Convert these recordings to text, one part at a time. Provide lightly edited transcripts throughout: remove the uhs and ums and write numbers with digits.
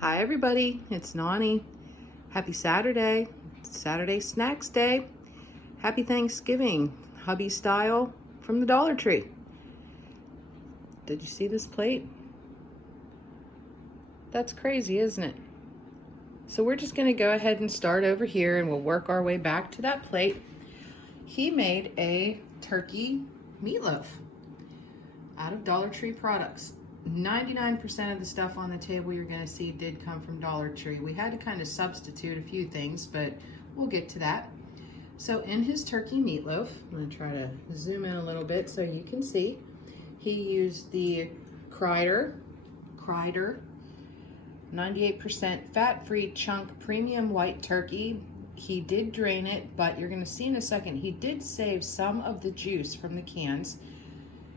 Hi everybody, it's Nani. Happy Saturday. It's Saturday Snacks Day. Happy Thanksgiving, hubby style from the Dollar Tree. Did you see this plate? That's crazy, isn't it? So we're just gonna go ahead and start over here and we'll work our way back to that plate. He made a turkey meatloaf out of Dollar Tree products. 99% of the stuff on the table you're going to see did come from Dollar Tree. We had to kind of substitute a few things, but we'll get to that. So in his turkey meatloaf, I'm going to try to zoom in a little bit so you can see, he used the Kreider 98% fat-free chunk premium white turkey. He did drain it, but you're going to see in a second, he did save some of the juice from the cans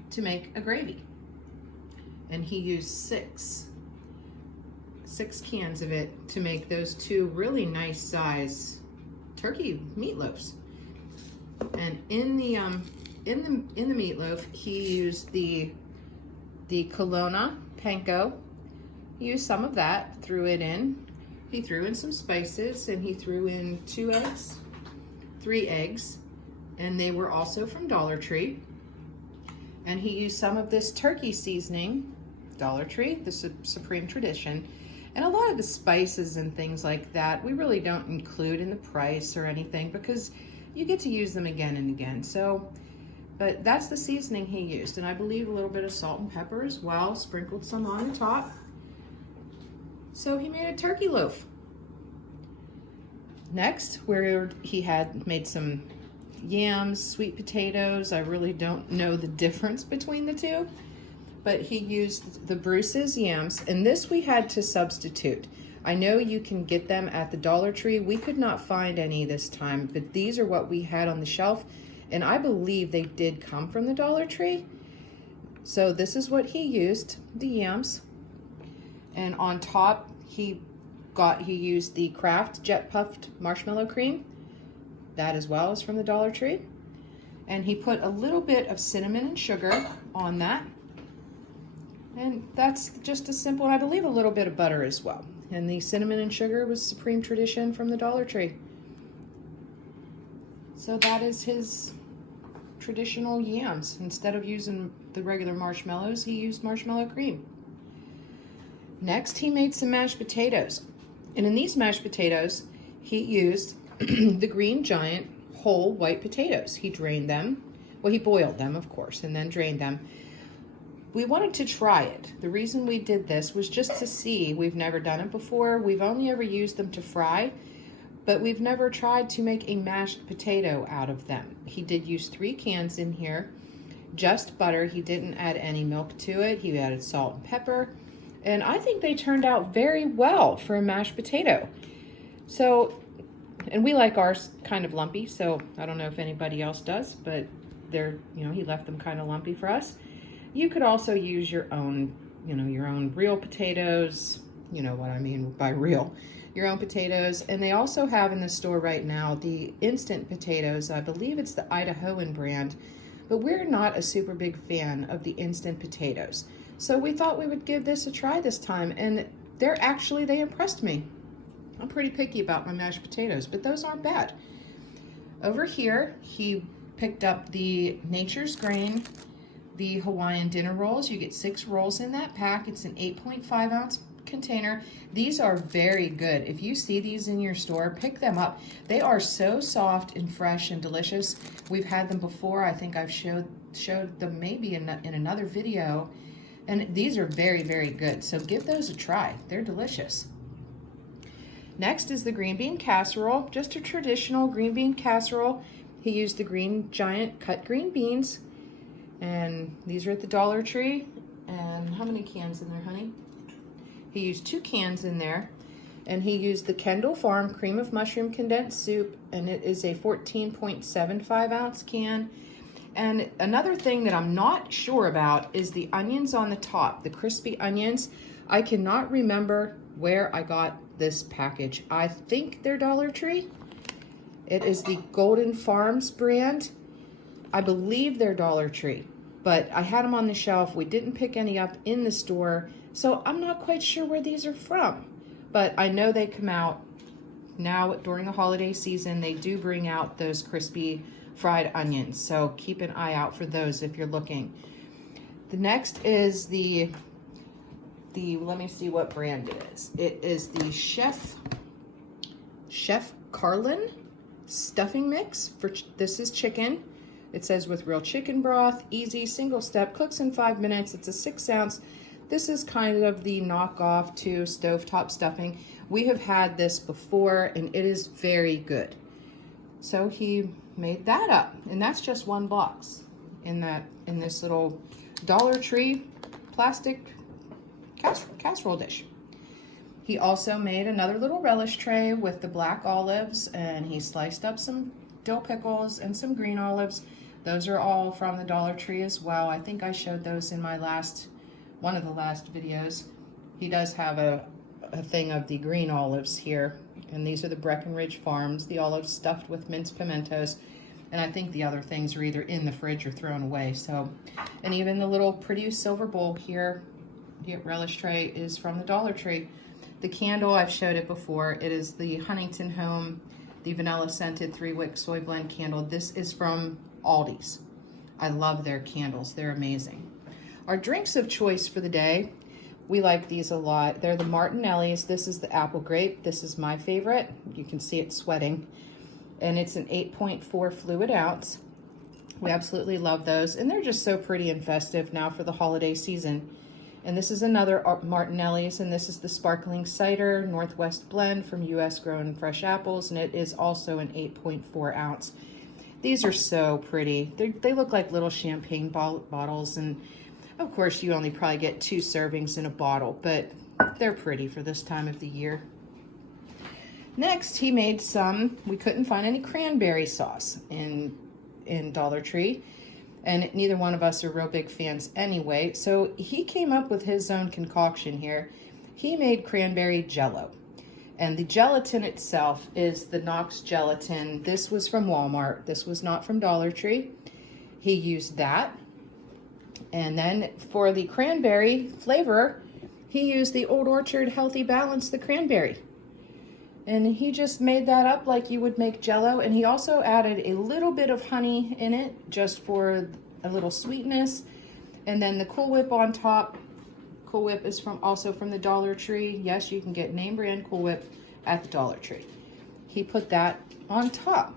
to make a gravy. And he used six cans of it to make those two really nice size turkey meatloafs. And in the meatloaf, he used the Kelowna panko. He used some of that, threw it in. He threw in some spices, and he threw in 3 eggs, and they were also from Dollar Tree. And he used some of this turkey seasoning, Dollar Tree, the Supreme Tradition, and a lot of the spices and things like that we really don't include in the price or anything because you get to use them again and again. So, but that's the seasoning he used, and I believe a little bit of salt and pepper as well, sprinkled some on the top. So he made a turkey loaf. Next, where he had made some yams, sweet potatoes. I really don't know the difference between the two, but he used the Bruce's yams, and this we had to substitute. I know you can get them at the Dollar Tree. We could not find any this time, but these are what we had on the shelf, and I believe they did come from the Dollar Tree. So this is what he used, the yams, and on top he used the Kraft Jet Puffed Marshmallow Cream. That as well is from the Dollar Tree. And he put a little bit of cinnamon and sugar on that. And that's just a simple, and I believe a little bit of butter as well. And the cinnamon and sugar was Supreme Tradition from the Dollar Tree. So that is his traditional yams. Instead of using the regular marshmallows, he used marshmallow cream. Next, he made some mashed potatoes. And in these mashed potatoes, he used the Green Giant whole white potatoes. He drained them. Well, he boiled them, of course, and then drained them. We wanted to try it. The reason we did this was just to see. We've never done it before. We've only ever used them to fry, but we've never tried to make a mashed potato out of them. He did use 3 cans in here, just butter. He didn't add any milk to it. He added salt and pepper, and I think they turned out very well for a mashed potato. So, and we like ours kind of lumpy, so I don't know if anybody else does, but they're, he left them kind of lumpy for us. You could also use your own, your own real potatoes, you know what I mean by real, your own potatoes. And they also have in the store right now the instant potatoes. I believe it's the Idahoan brand, but we're not a super big fan of the instant potatoes. So we thought we would give this a try this time, and they impressed me. I'm pretty picky about my mashed potatoes, but those aren't bad. Over here, he picked up the Nature's Grain, the Hawaiian dinner rolls. You get 6 rolls in that pack. It's an 8.5 ounce container. These are very good. If you see these in your store, pick them up. They are so soft and fresh and delicious. We've had them before. I think I've showed them maybe in another video, and these are very, very good. So give those a try. They're delicious. Next is the green bean casserole, just a traditional green bean casserole. He used the Green Giant cut green beans, and these are at the Dollar Tree. And how many cans in there, honey? He used 2 cans in there, and he used the Kendall Farm cream of mushroom condensed soup, and it is a 14.75 ounce can. And another thing that I'm not sure about is the onions on the top, the crispy onions. I cannot remember where I got this package. I think they're Dollar Tree. It is the Golden Farms brand. I believe they're Dollar Tree, but I had them on the shelf. We didn't pick any up in the store, so I'm not quite sure where these are from. but I know they come out now during the holiday season. They do bring out those crispy fried onions, so keep an eye out for those if you're looking. The next is the let me see what brand it is. It is the Chef Carlin stuffing mix. This is chicken. It says with real chicken broth, easy, single step, cooks in 5 minutes. It's a 6 ounce. This is kind of the knockoff to stovetop stuffing. We have had this before and it is very good. So he made that up, and that's just 1 box in this little Dollar Tree plastic casserole dish. He also made another little relish tray with the black olives, and he sliced up some dill pickles and some green olives. Those are all from the Dollar Tree as well. I think I showed those in my one of the last videos. He does have a thing of the green olives here, and these are the Breckenridge Farms, the olives stuffed with minced pimentos, and I think the other things are either in the fridge or thrown away. So, and even the little pretty silver bowl here, the relish tray, is from the Dollar Tree. The candle, I've showed it before. It is the Huntington Home, the vanilla scented 3-wick soy blend candle. This is from Aldi's. I love their candles. They're amazing. Our drinks of choice for the day, we like these a lot. They're the Martinelli's. This is the apple grape. This is my favorite. You can see it sweating. And it's an 8.4 fluid ounce. We absolutely love those. And they're just so pretty and festive now for the holiday season. And this is another Martinelli's, and this is the sparkling cider Northwest blend from U.S. grown fresh apples, and it is also an 8.4 ounce. These are so pretty. They look like little champagne bottles, and of course you only probably get 2 servings in a bottle, but they're pretty for this time of the year. Next, he made some, we couldn't find any cranberry sauce in Dollar Tree, and neither one of us are real big fans anyway, so he came up with his own concoction here. He made cranberry jello, and the gelatin itself is the Knox gelatin. This was from Walmart. This was not from Dollar Tree. He used that, and then for the cranberry flavor, he used the Old Orchard Healthy Balance, the cranberry. And he just made that up like you would make jello, and he also added a little bit of honey in it just for a little sweetness. And then the Cool Whip on top. Cool Whip is also from the Dollar Tree. Yes, you can get name brand Cool Whip at the Dollar Tree. He put that on top.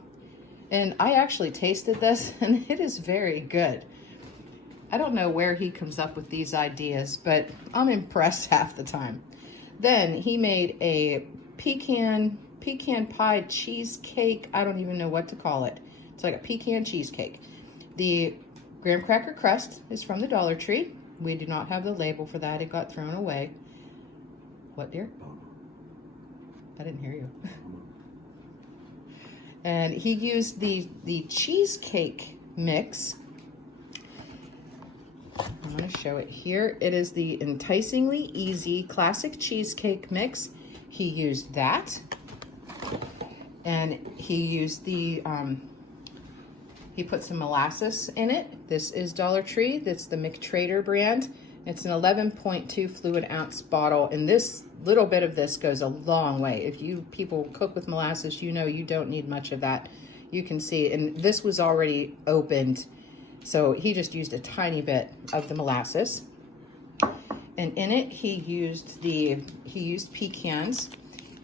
And I actually tasted this, and it is very good. I don't know where he comes up with these ideas, but I'm impressed half the time. Then he made a pecan pie cheesecake. I don't even know what to call it. It's like a pecan cheesecake. The graham cracker crust is from the Dollar Tree. We do not have the label for that. It got thrown away. What, dear? I didn't hear you. And he used the cheesecake mix. I'm going to show it here. It is the Enticingly Easy Classic Cheesecake Mix. He used that, and he used the, he put some molasses in it. This is Dollar Tree. That's the McTrader brand. It's an 11.2 fluid ounce bottle, and this little bit of this goes a long way. If you people cook with molasses, you know you don't need much of that. You can see, and this was already opened, so he just used a tiny bit of the molasses. And in it, he used pecans.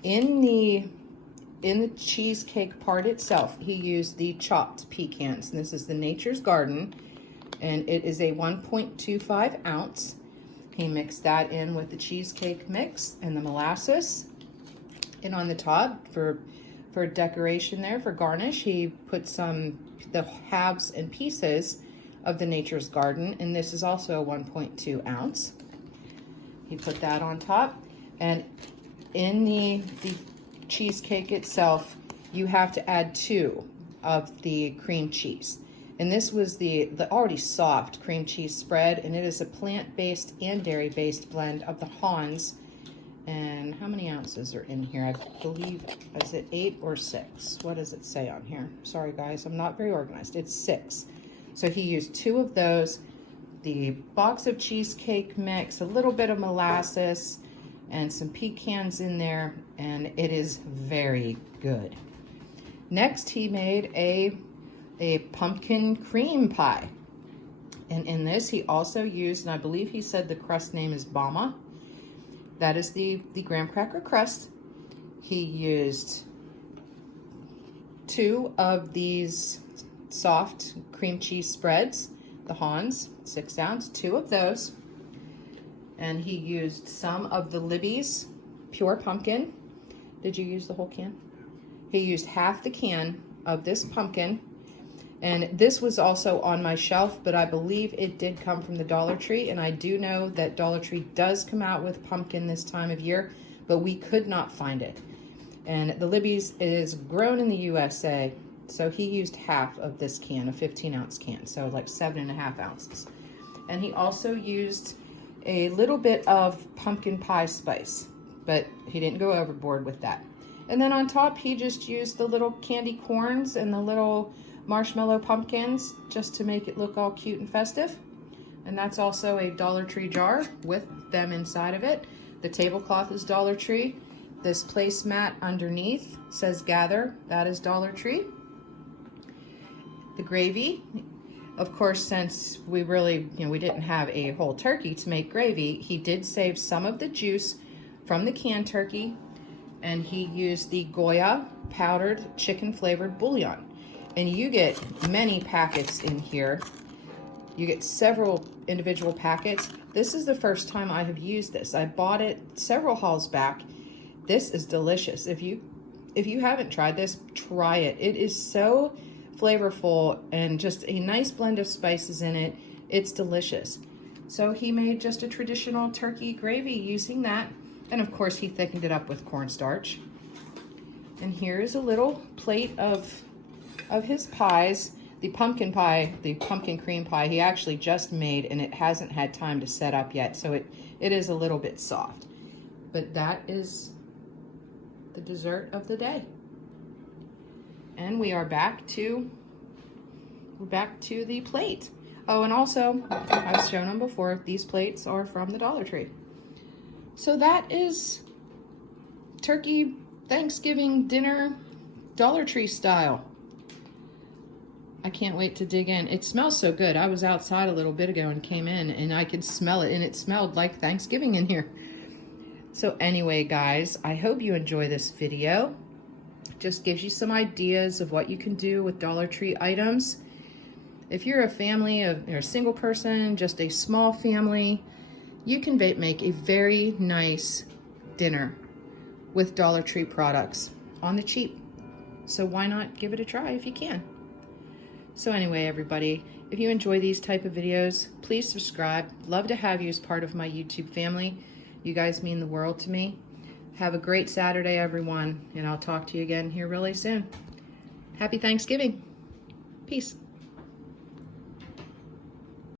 In the cheesecake part itself, he used the chopped pecans. And this is the Nature's Garden, and it is a 1.25 ounce. He mixed that in with the cheesecake mix and the molasses. And on the top, for decoration there, for garnish, he put the halves and pieces of the Nature's Garden, and this is also a 1.2 ounce. He put that on top, and in the cheesecake itself, you have to add 2 of the cream cheese. And this was the already soft cream cheese spread, and it is a plant-based and dairy-based blend of the Hans. And how many ounces are in here? I believe, is it 8 or 6? What does it say on here? Sorry guys, I'm not very organized. It's 6. So he used 2 of those, the box of cheesecake mix, a little bit of molasses, and some pecans in there, and it is very good. Next, he made a pumpkin cream pie. And in this, he also used, and I believe he said the crust name is Bama. That is the graham cracker crust. He used 2 of these soft cream cheese spreads, the Hans, 6 ounce, 2 of those. And he used some of the Libby's pure pumpkin. Did you use the whole can? He used half the can of this pumpkin. And this was also on my shelf, but I believe it did come from the Dollar Tree. And I do know that Dollar Tree does come out with pumpkin this time of year, but we could not find it. And the Libby's is grown in the USA. So he used half of this can, a 15-ounce can, so like 7.5 ounces. And he also used a little bit of pumpkin pie spice, but he didn't go overboard with that. And then on top, he just used the little candy corns and the little marshmallow pumpkins just to make it look all cute and festive. And that's also a Dollar Tree jar with them inside of it. The tablecloth is Dollar Tree. This placemat underneath says Gather, that is Dollar Tree. The gravy, of course, since we really, we didn't have a whole turkey to make gravy, he did save some of the juice from the canned turkey, and he used the Goya powdered chicken flavored bouillon. And you get many packets in here. You get several individual packets. This is the first time I have used this. I bought it several hauls back. This is delicious. If you haven't tried this, try it. It is so flavorful and just a nice blend of spices in it. It's delicious. So he made just a traditional turkey gravy using that. And of course he thickened it up with cornstarch. And here's a little plate of his pies. The pumpkin pie, the pumpkin cream pie, he actually just made, and it hasn't had time to set up yet, so it is a little bit soft. But that is the dessert of the day. And we're back to the plate. Oh, and also, I've shown them before, these plates are from the Dollar Tree. So that is turkey Thanksgiving dinner, Dollar Tree style. I can't wait to dig in. It smells so good. I was outside a little bit ago and came in and I could smell it, and it smelled like Thanksgiving in here. So anyway, guys, I hope you enjoy this video. Just gives you some ideas of what you can do with Dollar Tree items. If you're a family, you're a single person, just a small family, you can make a very nice dinner with Dollar Tree products on the cheap. So why not give it a try if you can? So anyway, everybody, if you enjoy these type of videos, please subscribe. Love to have you as part of my YouTube family. You guys mean the world to me. Have a great Saturday, everyone, and I'll talk to you again here really soon. Happy Thanksgiving. Peace.